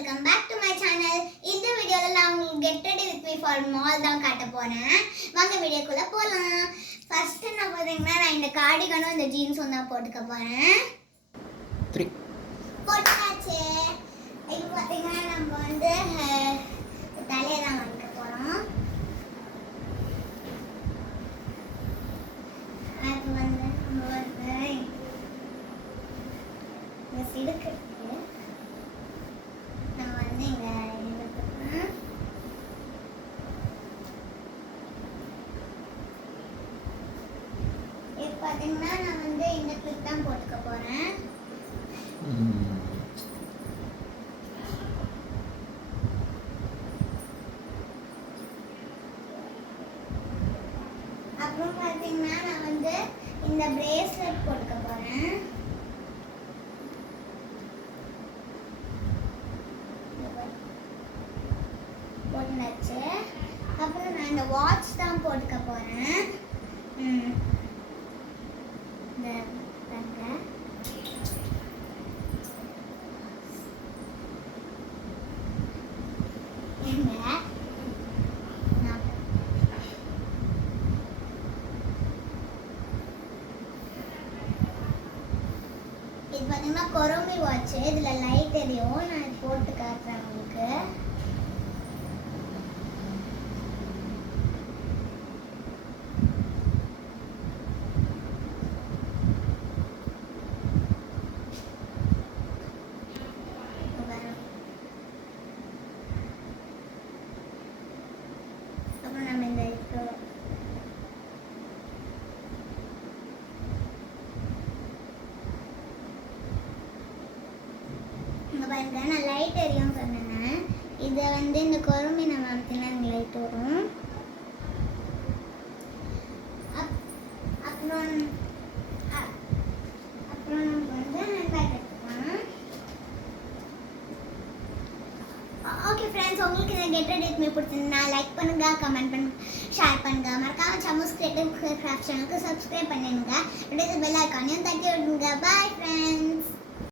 Welcome back to my channel. இந்த வீடியோல நான் உங்களுக்கு get ready with me for mall தான் காட்ட போறேன். வாங்க வீடியோக்குள்ள போலாம். ஃபர்ஸ்ட் நான் பாத்தீங்கன்னா நான் இந்த கார்டிகனும் இந்த ஜீன்ஸும் தான் போட்டுக்க போறேன். 3 போட்டாச்சு. இப்போ பாத்தீங்கன்னா நம்ம வந்து தலையை தான் வாங்கிக்க போறோம். அது வந்து நம்ம வந்து இந்த சிடுக்கு நான் வந்து இங்க எடுத்துக்கிறேன். இப்போ பார்த்தீங்கன்னா நான் வந்து இந்த கிளிப் தான் போட்டுக்க போறேன். அப்புறம் பார்த்தீங்கன்னா நான் வந்து இந்த பிரேஸ்லெட் போட்டுக்க போறேன். போட்டுச்சு. அப்புறம் நான் இந்த வாட்ச் தான் போட்டுக்க போறேன். இந்த இது பார்த்தீங்கன்னா கொரோமி வாட்ச். இதுல லைட் எரியும். நான் போட்டு காட்டுறேன் உங்களுக்கு. அப்புறம் நம்ம இந்த பாருங்க, நான் லைட் எரியும் சொன்னேன். இதை வந்து இந்த கொருமி நம்ம அமுத்தினா இந்த லைட் வரும். அப்புறம் நம்ம வந்து ஹேண்ட் பேக் எடுத்துக்கலாம். ஓகே ஃப்ரெண்ட்ஸ், உங்களுக்கு இந்த கெட் ரெடி வித் மீ பிடிச்சிருந்தா லைக் பண்ணுங்க, கமெண்ட் பண்ணுங்க, ஷேர் பண்ணுங்க. மறக்காம சமூஸ் கிரியேட்டிவ் கிராஃப்ட் சேனலுக்கு சப்ஸ்கிரைப் பண்ணுங்க. பெல் ஐகானையும் தட்டி விடுங்க. Bye friends.